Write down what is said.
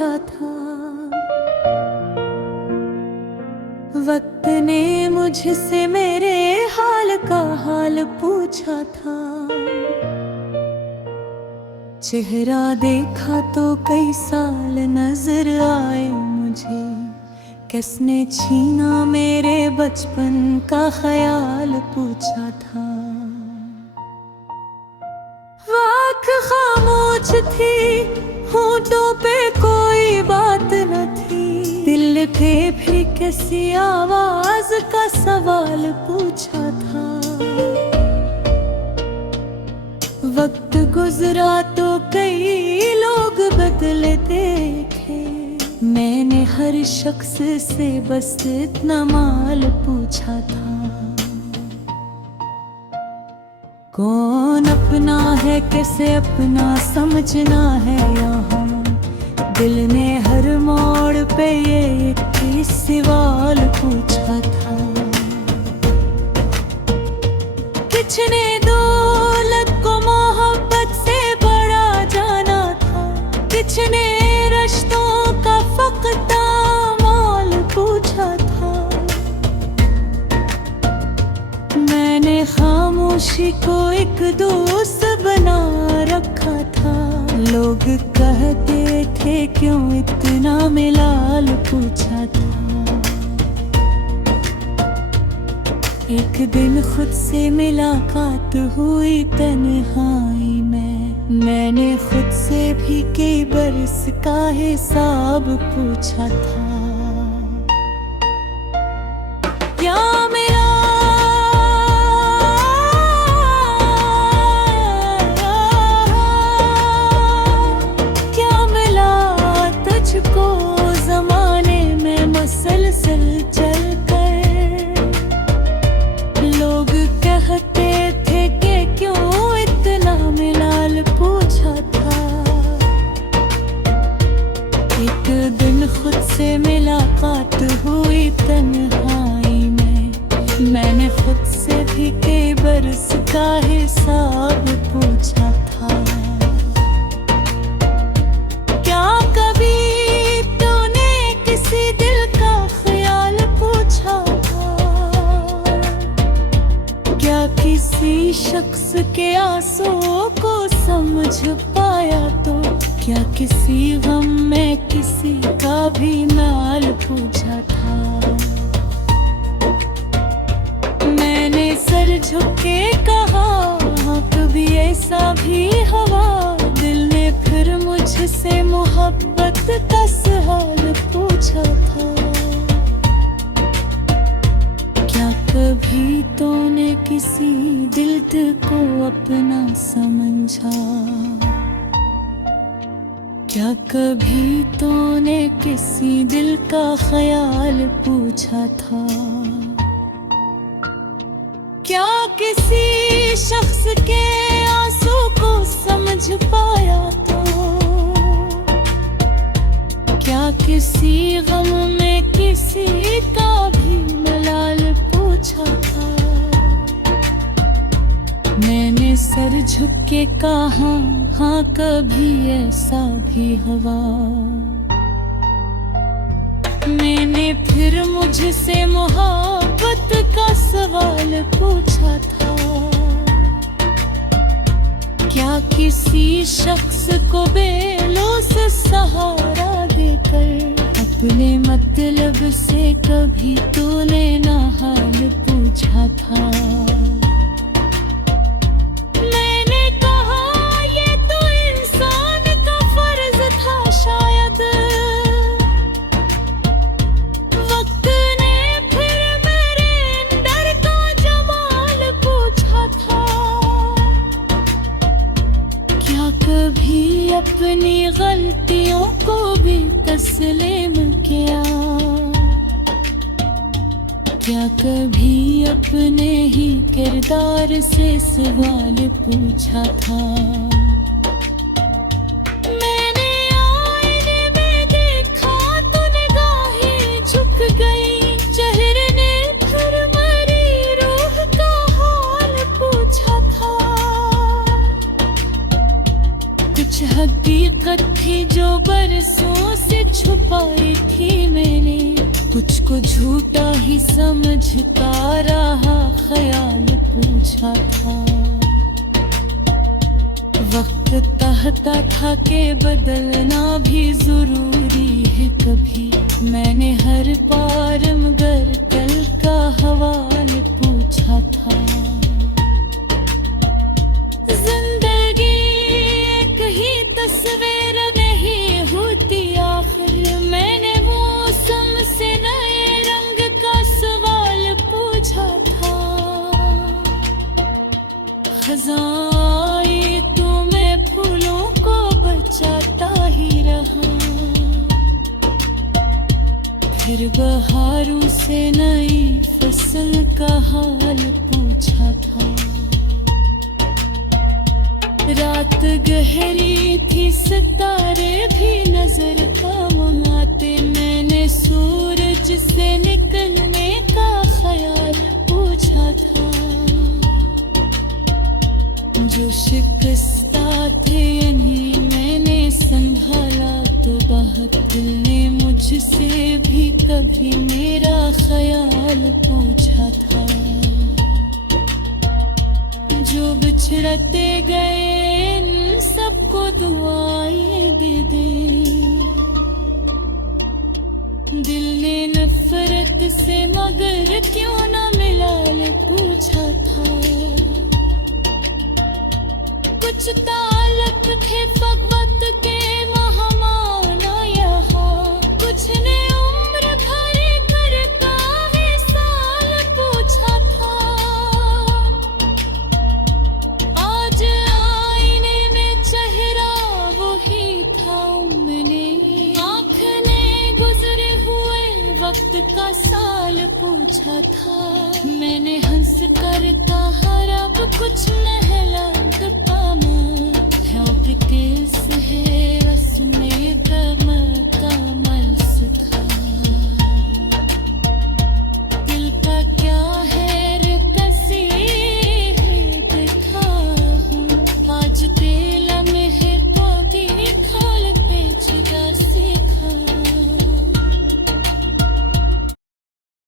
पूछा था। वक्त ने मुझसे मेरे हाल का हाल पूछा था। चेहरा देखा तो कई साल नजर आए मुझे, किसने छीना मेरे बचपन का ख्याल पूछा था। आँख खामोश थी, होठों पे कोई बात न थी, दिल पे भी किसी आवाज का सवाल पूछा था। वक्त गुजरा तो कई लोग बदले देखे, मैंने हर शख्स से बस इतना माल पूछा था। कौन अपना है किसे अपना समझना है यहाँ, दिल ने हर मोड़ पे ये एक सवाल पूछा था। किसने दौलत को मोहब्बत से बड़ा जाना था, किसने रिश्तों का फकता मोल पूछा था। मैंने खामोशी को एक दोस्त बना रखा था, लोग कहते थे क्यों इतना मिलाल पूछा था। एक दिन खुद से मुलाकात हुई तन्हाई में, मैंने खुद से भी कई बरस का हिसाब पूछा था। क्या मेरा क्या मिला तुझको जमाने में मसलसल चल कर, लोग कहते थे कि क्यों इतना मिलाल पूछा था। एक दिन खुद से मुलाकात हुई तन्हाई में, मैंने खुद से भी कई बरस का हिसाब पूछा था। क्या कभी तूने किसी दिल का ख्याल पूछा था, क्या किसी शख्स के आंसुओं को समझ पाया तो, क्या किसी गम में किसी का भी नाल पूछा था। मैंने सर झुके कहा हाँ कभी ऐसा भी हुआ, दिल ने फिर मुझसे मोहब्बत का सवाल पूछा था। क्या कभी तूने किसी दिल को अपना समझा, क्या कभी तूने किसी दिल का ख्याल पूछा था। क्या किसी शख्स के आंसू को समझ पाया तो, क्या किसी गम में किसी का भी मलाल पूछा था। मैंने सर झुक के कहा हाँ कभी ऐसा भी हुआ, मैंने फिर मुझसे मोहब्बत का सवाल पूछा था। क्या किसी शख्स को बेलों से सहारा देकर, अपने मतलब से कभी तूने ना हाल पूछा था। मैंने कहा ये तो इंसान का फर्ज था शायद, वक्त ने फिर मेरे अंदर का जमाल पूछा था। क्या कभी अपनी गलतियों को भी तस्लीम किया, क्या कभी अपने ही किरदार से सवाल पूछा था। मैंने आईने में देखा तो निगाहें झुक गई, चेहरे ने फिर मेरी रूह का हाल पूछा था। कुछ हकीकत थी जो बरसों से मुझको झूठा ही समझता रहा, ख्याल पूछा था। वक्त कहता था कि बदलना भी जरूरी है कभी। मैंने हर बार मगर कल का हवाल पूछा था। जिंदगी एक ही तस्वीर नहीं होती आखिर। मैंने मौसम से नए रंग का सवाल पूछा था। खजाई तो मैं फूलों को बचाता ही रहा, फिर बहारों से नई फसल का हाल पूछा था। रात गहरी थी, सितारे भी नजर कम आते। मैंने सूरज से निकलने का ख्याल पूछा था। जो शिकस्ता थे इन्हीं मैंने संभाला, तो बहुत दिल ने मुझसे भी कभी मेरा ख्याल पूछा था। जो बिछड़ते गए इन सबको दुआएं दे दे। दिल ने नफरत से मगर क्यों न मिलाल पूछा था। कुछ ताल्लुक थे फक़त के महमाना यहाँ, कुछ ने उम्र भरी करता है साल पूछा था। आज आईने में चेहरा वही था, मैंने आँख ने गुजरे हुए वक्त का साल पूछा था। मैंने हंस कर कहा अब कुछ नहला किस है रस्म कमर